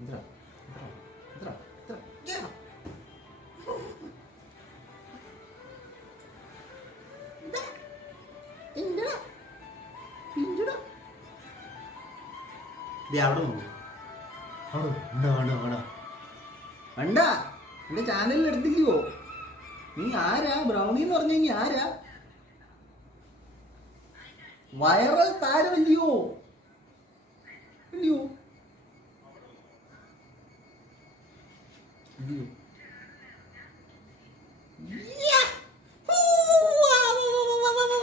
എന്തിനാ എന്തിനാ എന്തിനാ എന്തിനാ അവിടെ നോക്കൂ. വേണ്ട എന്റെ ചാനലിൽ എടുത്തില്ലയോ? നീ ആരാ? ബ്രൗണി എന്ന് പറഞ്ഞു കഴിഞ്ഞാൽ ആരാ? വൈറൽ താരമല്ലയോ? ഇല്ലയോ?